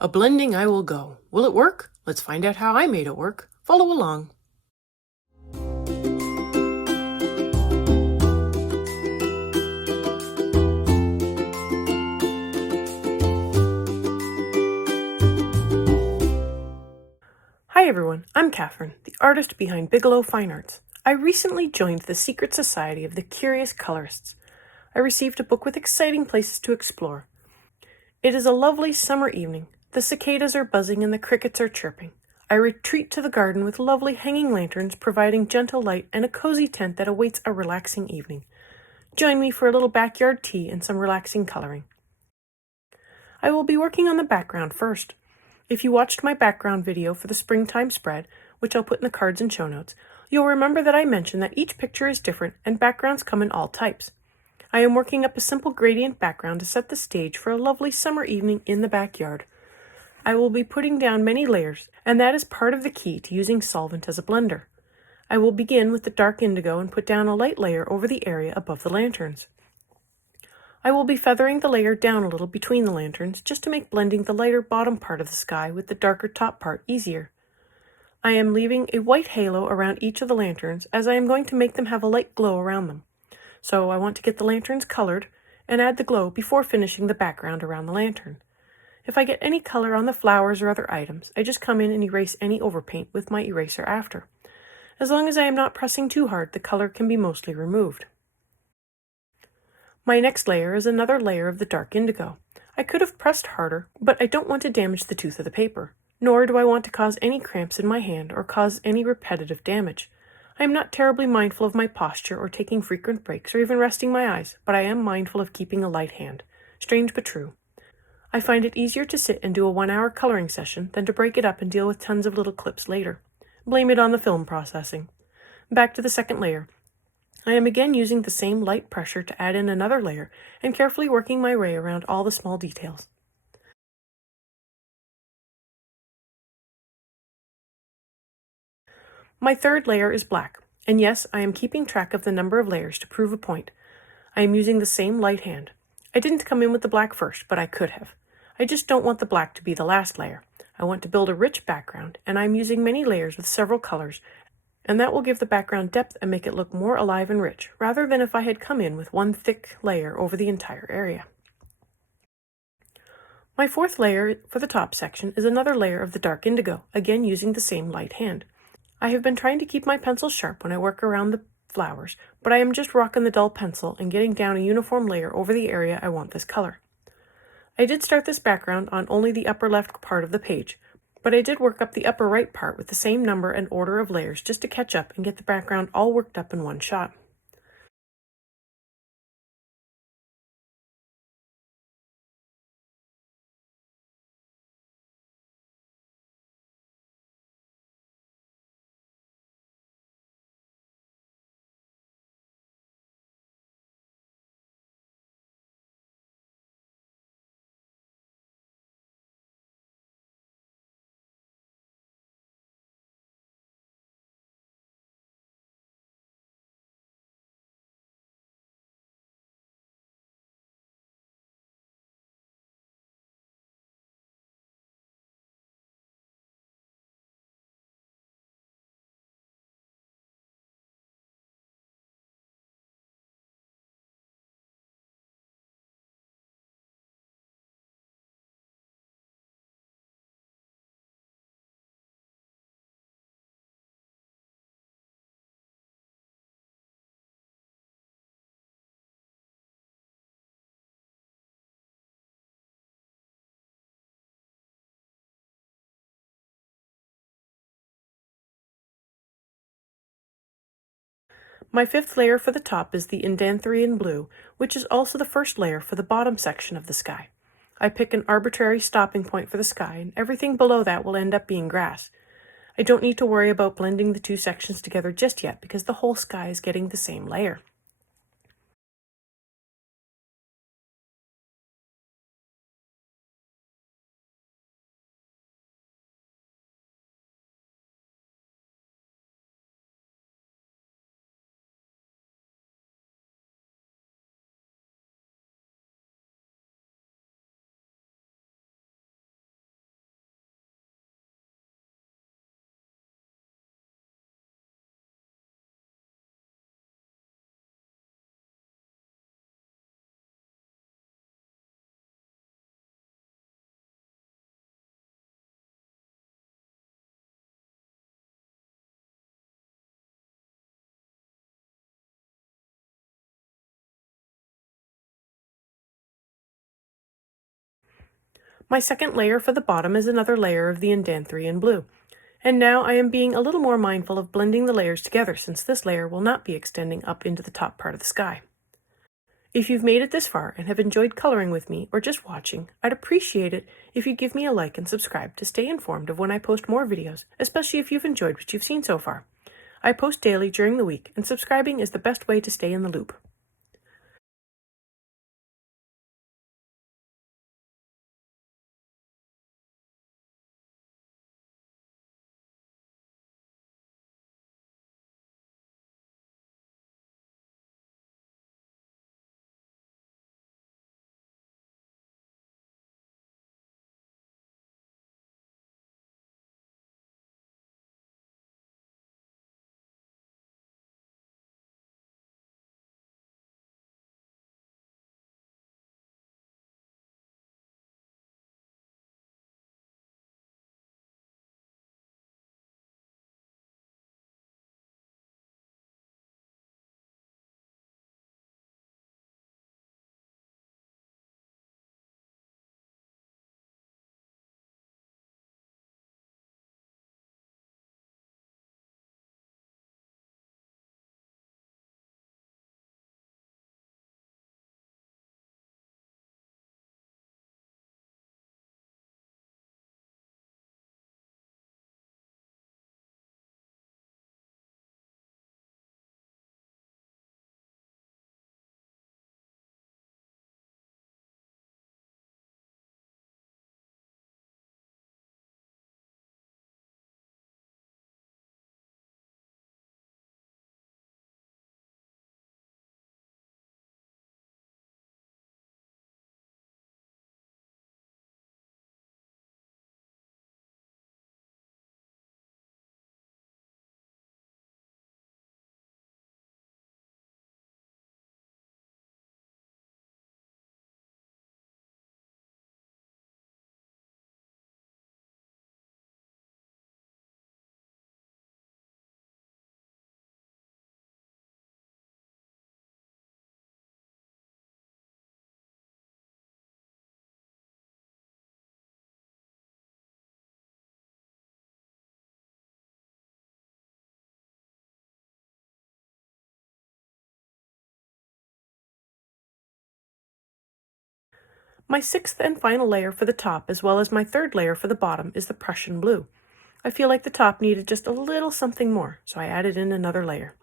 A blending I will go. Will it work? Let's find out how I made it work. Follow along. Hi everyone, I'm Catherine, the artist behind Bigelow Fine Arts. I recently joined the secret society of the Curious Colorists. I received a book with exciting places to explore. It is a lovely summer evening. The cicadas are buzzing and the crickets are chirping. I retreat to the garden with lovely hanging lanterns providing gentle light and a cozy tent that awaits a relaxing evening. Join me for a little backyard tea and some relaxing coloring. I will be working on the background first. If you watched my background video for the springtime spread, which I'll put in the cards and show notes, you'll remember that I mentioned that each picture is different and backgrounds come in all types. I am working up a simple gradient background to set the stage for a lovely summer evening in the backyard. I will be putting down many layers, and that is part of the key to using Solvent as a blender. I will begin with the dark indigo and put down a light layer over the area above the lanterns. I will be feathering the layer down a little between the lanterns just to make blending the lighter bottom part of the sky with the darker top part easier. I am leaving a white halo around each of the lanterns as I am going to make them have a light glow around them. So I want to get the lanterns colored and add the glow before finishing the background around the lantern. If I get any color on the flowers or other items, I just come in and erase any overpaint with my eraser after. As long as I am not pressing too hard, the color can be mostly removed. My next layer is another layer of the dark indigo. I could have pressed harder, but I don't want to damage the tooth of the paper, nor do I want to cause any cramps in my hand or cause any repetitive damage. I am not terribly mindful of my posture or taking frequent breaks or even resting my eyes, but I am mindful of keeping a light hand. Strange but true. I find it easier to sit and do a 1-hour coloring session than to break it up and deal with tons of little clips later. Blame it on the film processing. Back to the second layer. I am again using the same light pressure to add in another layer and carefully working my way around all the small details. My third layer is black, and yes, I am keeping track of the number of layers to prove a point. I am using the same light hand. I didn't come in with the black first, but I could have. I just don't want the black to be the last layer. I want to build a rich background, and I'm using many layers with several colors, and that will give the background depth and make it look more alive and rich, rather than if I had come in with one thick layer over the entire area. My fourth layer for the top section is another layer of the dark indigo, again using the same light hand. I have been trying to keep my pencil sharp when I work around the flowers, but I am just rocking the dull pencil and getting down a uniform layer over the area I want this color. I did start this background on only the upper left part of the page, but I did work up the upper right part with the same number and order of layers just to catch up and get the background all worked up in one shot. My fifth layer for the top is the Indantherian blue, which is also the first layer for the bottom section of the sky. I pick an arbitrary stopping point for the sky, and everything below that will end up being grass. I don't need to worry about blending the two sections together just yet because the whole sky is getting the same layer. My second layer for the bottom is another layer of the Indanthrian blue. And now I am being a little more mindful of blending the layers together since this layer will not be extending up into the top part of the sky. If you've made it this far and have enjoyed coloring with me or just watching, I'd appreciate it if you'd give me a like and subscribe to stay informed of when I post more videos, especially if you've enjoyed what you've seen so far. I post daily during the week, and subscribing is the best way to stay in the loop. My sixth and final layer for the top, as well as my third layer for the bottom, is the Prussian blue. I feel like the top needed just a little something more, so I added in another layer.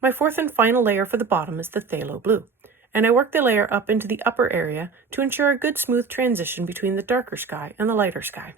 My fourth and final layer for the bottom is the phthalo blue, and I work the layer up into the upper area to ensure a good smooth transition between the darker sky and the lighter sky.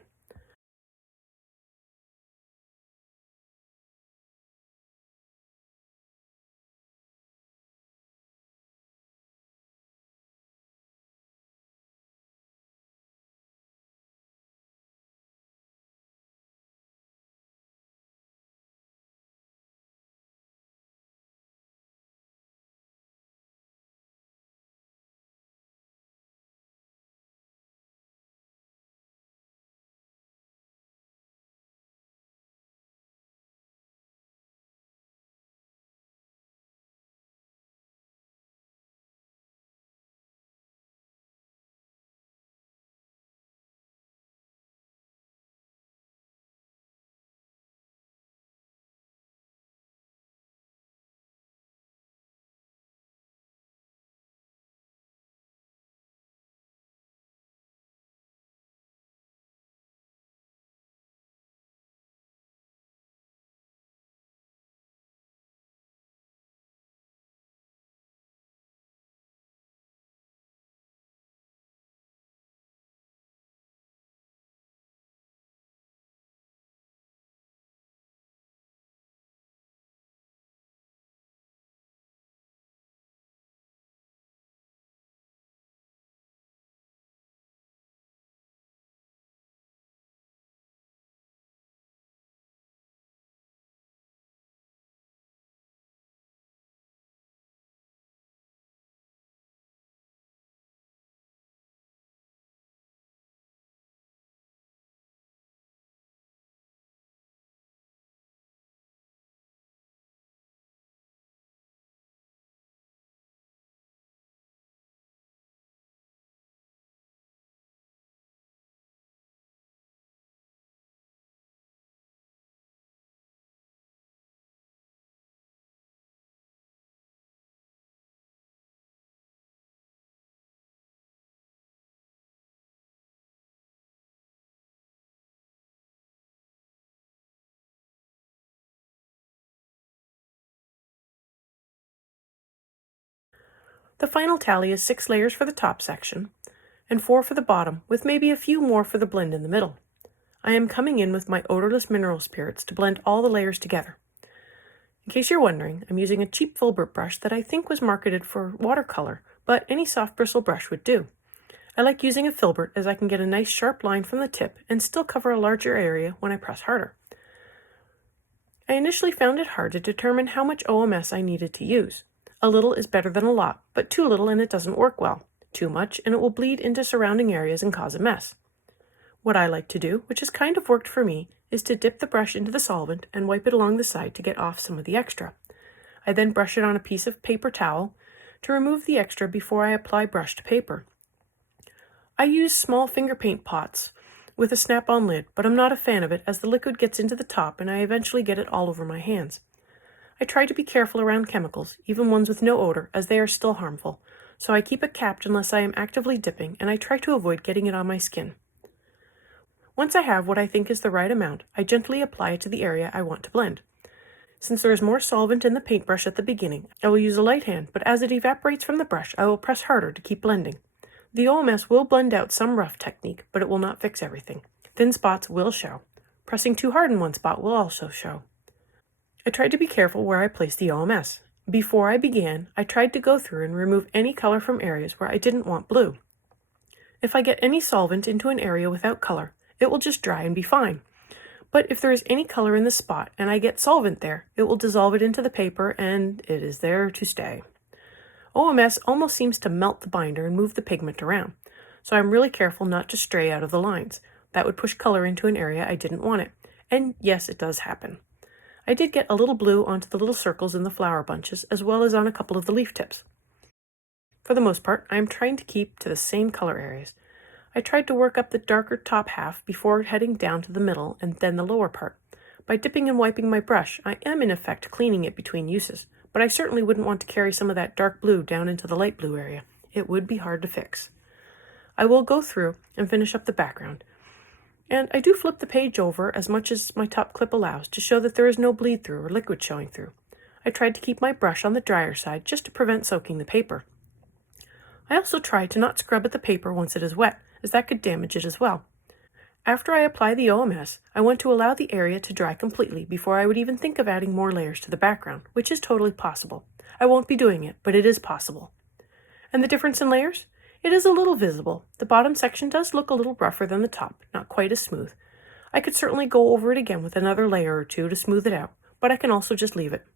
The final tally is 6 layers for the top section, and 4 for the bottom, with maybe a few more for the blend in the middle. I am coming in with my odorless mineral spirits to blend all the layers together. In case you're wondering, I'm using a cheap filbert brush that I think was marketed for watercolor, but any soft bristle brush would do. I like using a filbert as I can get a nice sharp line from the tip and still cover a larger area when I press harder. I initially found it hard to determine how much OMS I needed to use. A little is better than a lot, but too little and it doesn't work well. Too much and it will bleed into surrounding areas and cause a mess. What I like to do, which has kind of worked for me, is to dip the brush into the solvent and wipe it along the side to get off some of the extra. I then brush it on a piece of paper towel to remove the extra before I apply brush to paper. I use small finger paint pots with a snap-on lid, but I'm not a fan of it as the liquid gets into the top and I eventually get it all over my hands. I try to be careful around chemicals, even ones with no odor, as they are still harmful, so I keep it capped unless I am actively dipping and I try to avoid getting it on my skin. Once I have what I think is the right amount, I gently apply it to the area I want to blend. Since there is more solvent in the paintbrush at the beginning, I will use a light hand, but as it evaporates from the brush, I will press harder to keep blending. The OMS will blend out some rough technique, but it will not fix everything. Thin spots will show. Pressing too hard in one spot will also show. I tried to be careful where I placed the OMS. Before I began, I tried to go through and remove any color from areas where I didn't want blue. If I get any solvent into an area without color, it will just dry and be fine. But if there is any color in the spot and I get solvent there, it will dissolve it into the paper and it is there to stay. OMS almost seems to melt the binder and move the pigment around, so I'm really careful not to stray out of the lines. That would push color into an area I didn't want it. And yes, it does happen. I did get a little blue onto the little circles in the flower bunches, as well as on a couple of the leaf tips. For the most part, I am trying to keep to the same color areas. I tried to work up the darker top half before heading down to the middle and then the lower part. By dipping and wiping my brush, I am in effect cleaning it between uses, but I certainly wouldn't want to carry some of that dark blue down into the light blue area. It would be hard to fix. I will go through and finish up the background. And I do flip the page over as much as my top clip allows to show that there is no bleed through or liquid showing through. I tried to keep my brush on the drier side just to prevent soaking the paper. I also tried to not scrub at the paper once it is wet, as that could damage it as well. After I apply the OMS, I want to allow the area to dry completely before I would even think of adding more layers to the background, which is totally possible. I won't be doing it, but it is possible. And the difference in layers? It is a little visible. The bottom section does look a little rougher than the top, not quite as smooth. I could certainly go over it again with another layer or two to smooth it out, but I can also just leave it.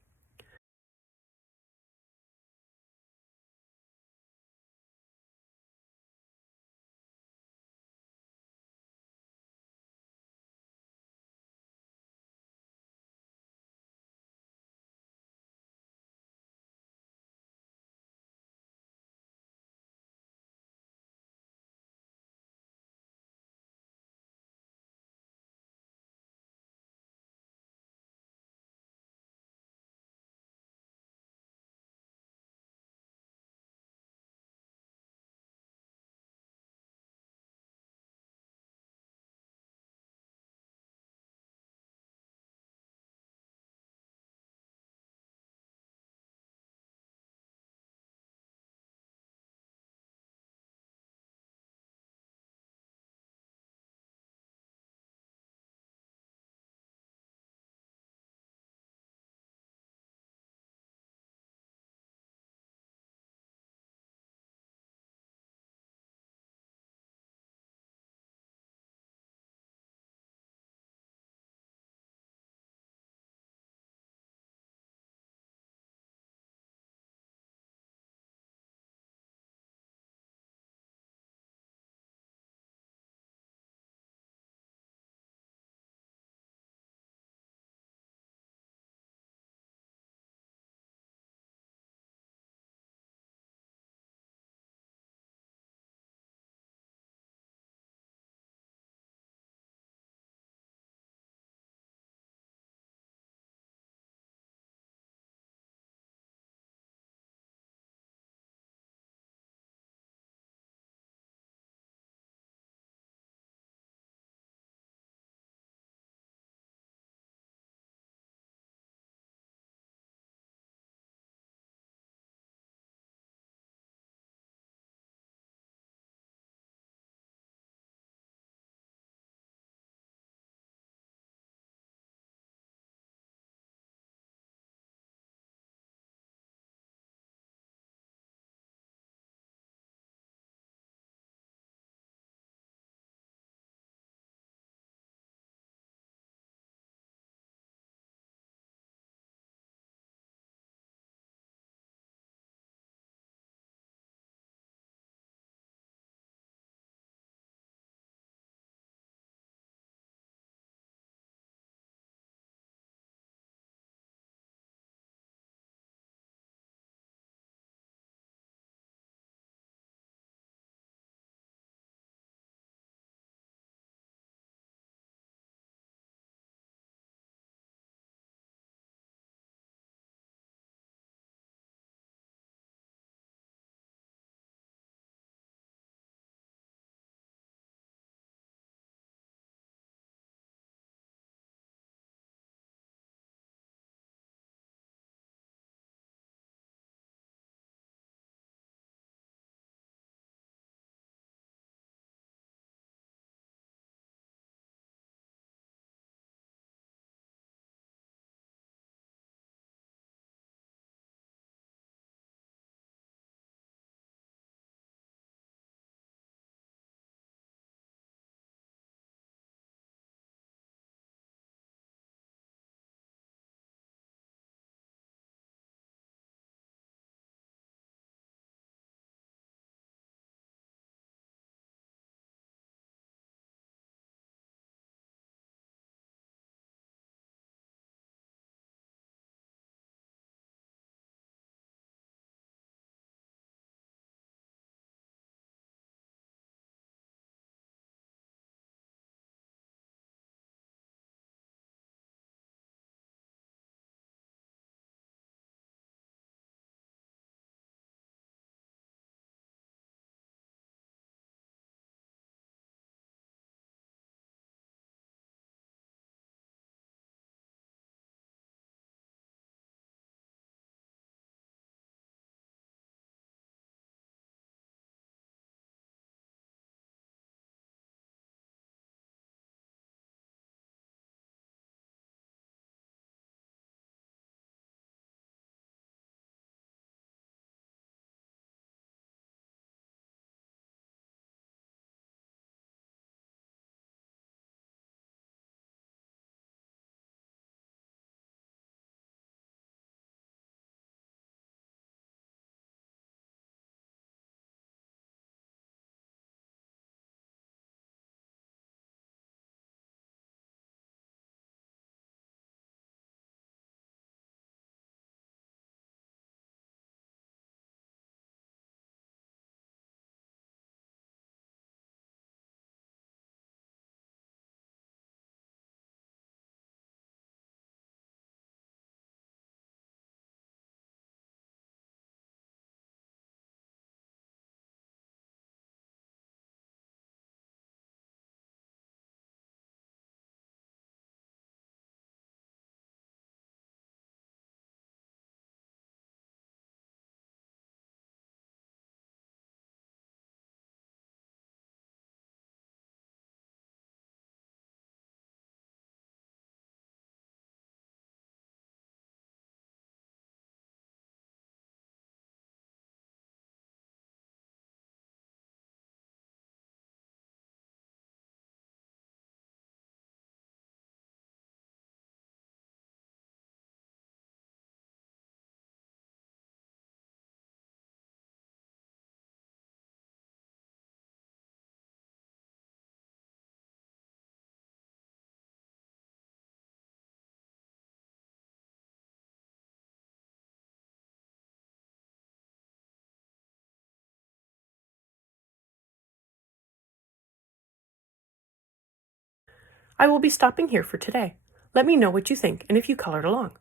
I will be stopping here for today. Let me know what you think and if you colored along.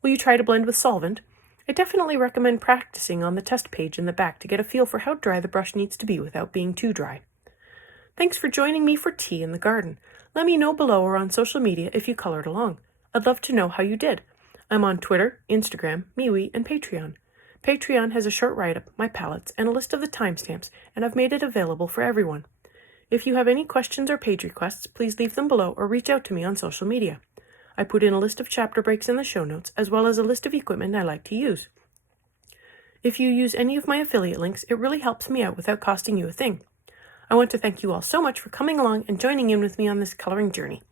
Will you try to blend with solvent? I definitely recommend practicing on the test page in the back to get a feel for how dry the brush needs to be without being too dry. Thanks for joining me for tea in the garden. Let me know below or on social media if you colored along. I'd love to know how you did. I'm on Twitter, Instagram, MeWe, and Patreon. Patreon has a short write-up, my palettes, and a list of the timestamps, and I've made it available for everyone. If you have any questions or page requests, please leave them below or reach out to me on social media. I put in a list of chapter breaks in the show notes, as well as a list of equipment I like to use. If you use any of my affiliate links, it really helps me out without costing you a thing. I want to thank you all so much for coming along and joining in with me on this coloring journey.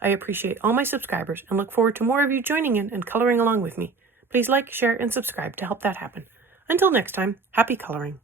I appreciate all my subscribers and look forward to more of you joining in and coloring along with me. Please like, share, and subscribe to help that happen. Until next time, happy coloring.